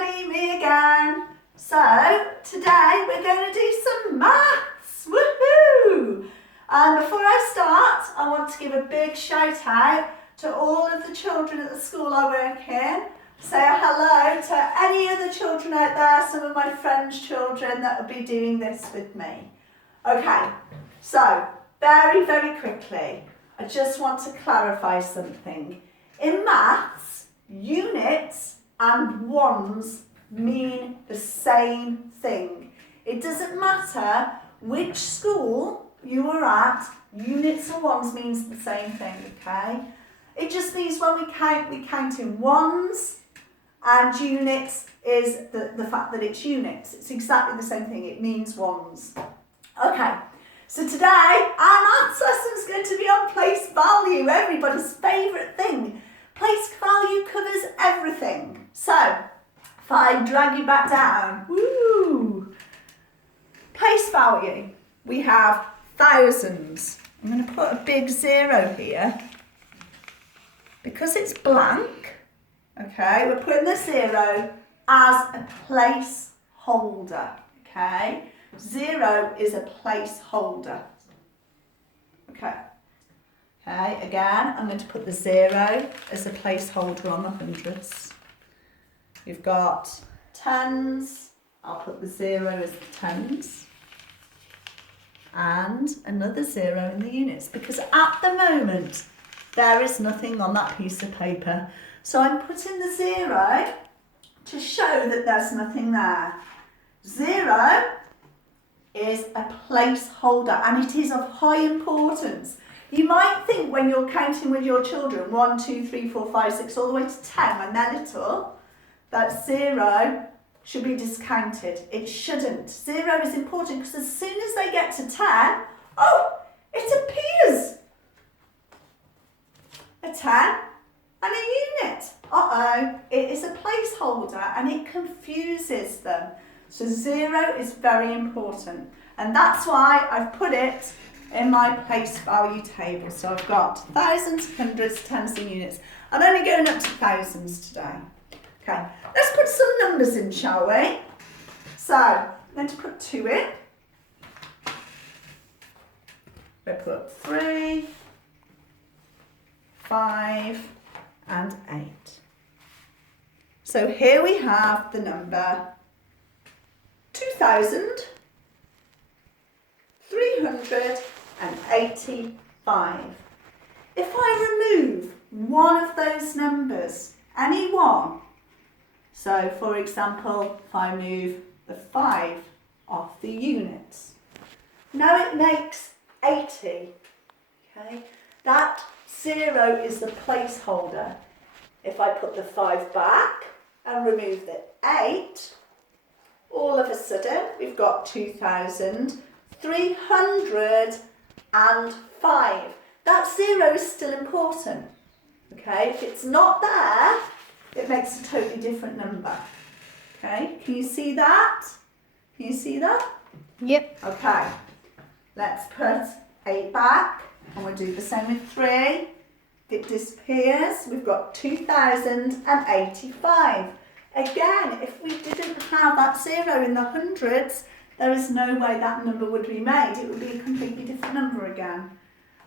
everybody, me again. So today we're going to do some maths, woohoo! Before I start, I want to give a big shout out to all of the children at the school I work in. Say hello to any other children out there, some of my friends' children that will be doing this with me. Okay, so very, very quickly, I just want to clarify something. In maths, units and ones mean the same thing. It doesn't matter which school you are at, units and ones means the same thing, okay? It just means when we count in ones, and units is the fact that it's units. It's exactly the same thing, it means ones. Okay, so today our maths lesson is going to be on place value, everybody's favourite thing. Place value covers everything. So, if I drag you back down, woo! Place value, we have thousands. I'm going to put a big 0 here. Because it's blank, okay, we're putting the 0 as a placeholder, okay? 0 is a placeholder. Okay. Okay, again, I'm going to put the 0 as a placeholder on the hundreds. We've got tens, I'll put the 0 as the tens. And another 0 in the units, because at the moment, there is nothing on that piece of paper. So I'm putting the 0 to show that there's nothing there. 0 is a placeholder and it is of high importance. You might think when you're counting with your children, 1, 2, 3, 4, 5, 6, all the way to 10 when they're little, that 0 should be discounted. It shouldn't. 0 is important because as soon as they get to 10, oh, it appears a 10 and a unit. Uh-oh, it is a placeholder and it confuses them. So 0 is very important. And that's why I've put it in my place value table. So I've got thousands, hundreds, tens and units. I'm only going up to thousands today. Okay, let's put some numbers in, shall we? So I'm going to put 2 in. I put 3, 5 and 8. So here we have the number 2,385. If I remove one of those numbers, any one, so for example, if I move the 5 off the units, now it makes 80, okay? That 0 is the placeholder. If I put the 5 back and remove the 8, all of a sudden we've got 2,305. That 0 is still important. Okay, if it's not there, it makes a totally different number. Okay, can you see that? Can you see that? Yep. Okay, let's put 8 back and we'll do the same with 3. It disappears. We've got 2,085. Again, if we didn't have that 0 in the hundreds, there is no way that number would be made. It would be a completely different number again.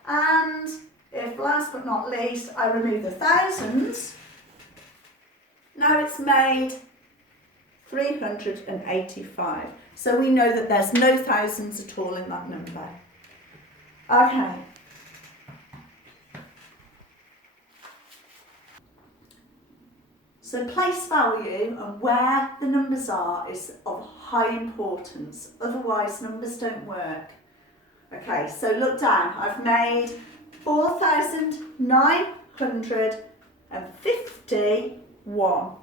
And if last but not least, I remove the thousands, now it's made 385. So we know that there's no thousands at all in that number. Okay. So place value and where the numbers are is of high importance, otherwise numbers don't work. Okay, so look down, I've made 4,951.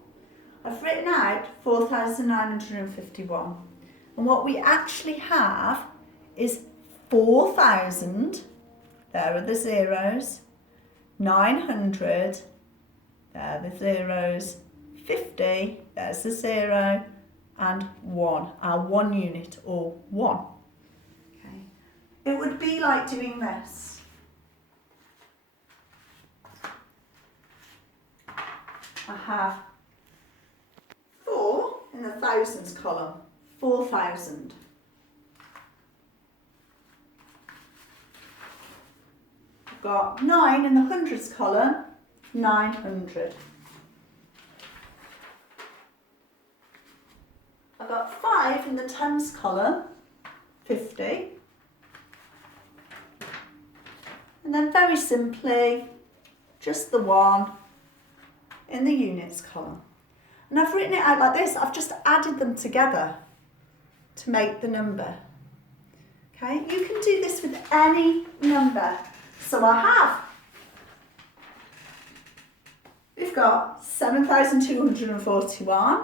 I've written out 4,951. And what we actually have is 4,000, there are the zeros, 900, there are the zeros, 50, there's the 0, and 1, our 1 unit or 1. Okay. It would be like doing this. I have 4 in the thousands column, 4,000. I've got 9 in the hundreds column, 900. I've got 5 in the tens column, 50. And then very simply, just the 1 in the units column. And I've written it out like this. I've just added them together to make the number. Okay, you can do this with any number. So I have. We've got 7,241.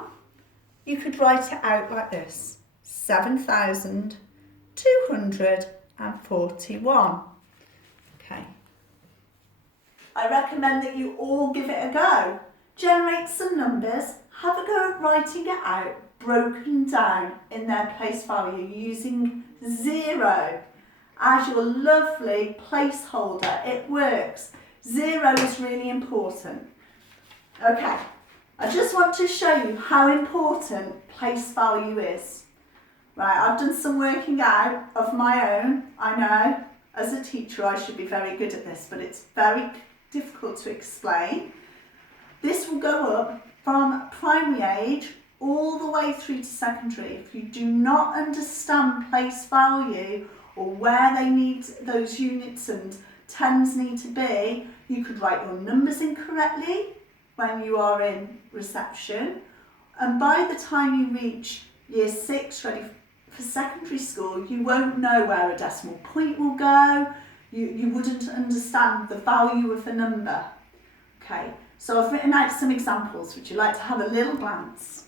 You could write it out like this. 7,241. Okay. I recommend that you all give it a go. Generate some numbers, have a go at writing it out, broken down in their place value using 0 as your lovely placeholder. It works. 0 is really important. Okay, I just want to show you how important place value is. Right, I've done some working out of my own. I know, as a teacher, I should be very good at this, but it's very difficult to explain. This will go up from primary age all the way through to secondary. If you do not understand place value or where they need those units and tens need to be, you could write your numbers incorrectly when you are in reception. And by the time you reach year 6, ready for secondary school, you won't know where a decimal point will go. You wouldn't understand the value of a number. Okay, so I've written out some examples. Would you like to have a little glance?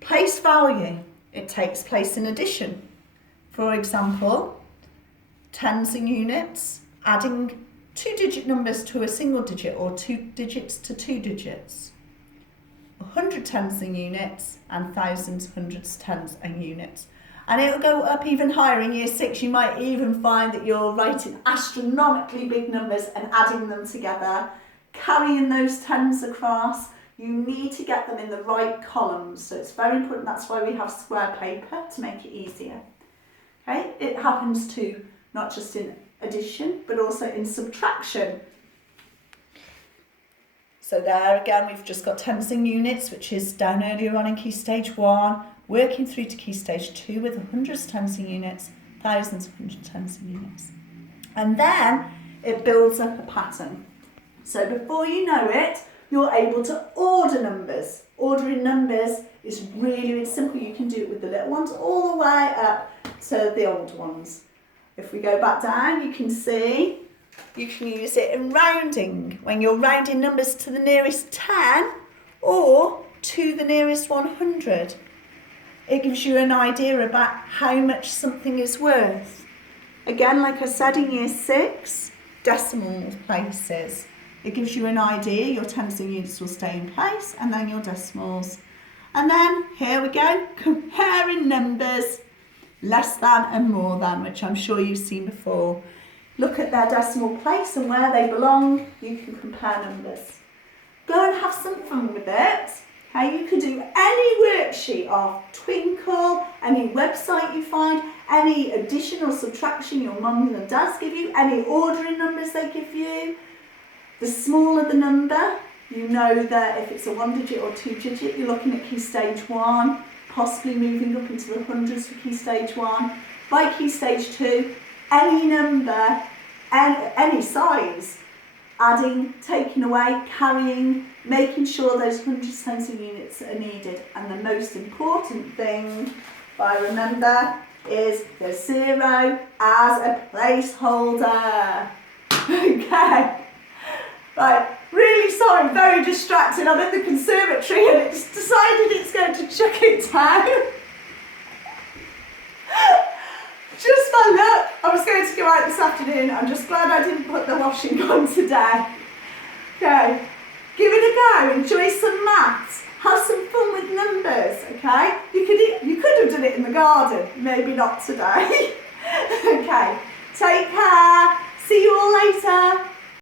Place value, it takes place in addition. For example, tens and units, adding 2-digit numbers to a single digit or 2 digits to 2 digits. 100 tens and units and thousands, hundreds, tens and units. And it will go up even higher in year 6. You might even find that you're writing astronomically big numbers and adding them together, carrying those tens across. You need to get them in the right columns. So it's very important. That's why we have square paper, to make it easier. Okay, it happens too, not just in addition, but also in subtraction. So there again, we've just got tens and units, which is down earlier on in Key Stage 1, working through to Key Stage 2 with hundreds tens and units, thousands of hundreds tens and units. And then it builds up a pattern. So before you know it, you're able to order numbers. Ordering numbers is really, really simple. You can do it with the little ones all the way up to the old ones. If we go back down, you can see you can use it in rounding, when you're rounding numbers to the nearest 10 or to the nearest 100. It gives you an idea about how much something is worth. Again, like I said in year 6, decimal places. It gives you an idea, your tens and units will stay in place, and then your decimals. And then, here we go, comparing numbers, less than and more than, which I'm sure you've seen before. Look at their decimal place and where they belong. You can compare numbers. Go and have some fun with it. Okay, you can do any worksheet of Twinkle, any website you find, any addition or subtraction your mum and dads give you, any ordering numbers they give you. The smaller the number, you know that if it's a 1-digit or 2-digit, you're looking at Key Stage 1, possibly moving up into the hundreds for Key Stage 1. By Key Stage 2, any number, any size, adding, taking away, carrying, making sure those hundreds, tens and units are needed. And the most important thing, if I remember, is the 0 as a placeholder. Okay. Right, really sorry, very distracted. I'm in the conservatory and it's decided it's going to chuck it down. Just my luck. I was going to go out this afternoon. I'm just glad I didn't put the washing on today. Okay, give it a go. Enjoy some maths. Have some fun with numbers, okay? You could have done it in the garden. Maybe not today. Okay, take care. See you all later.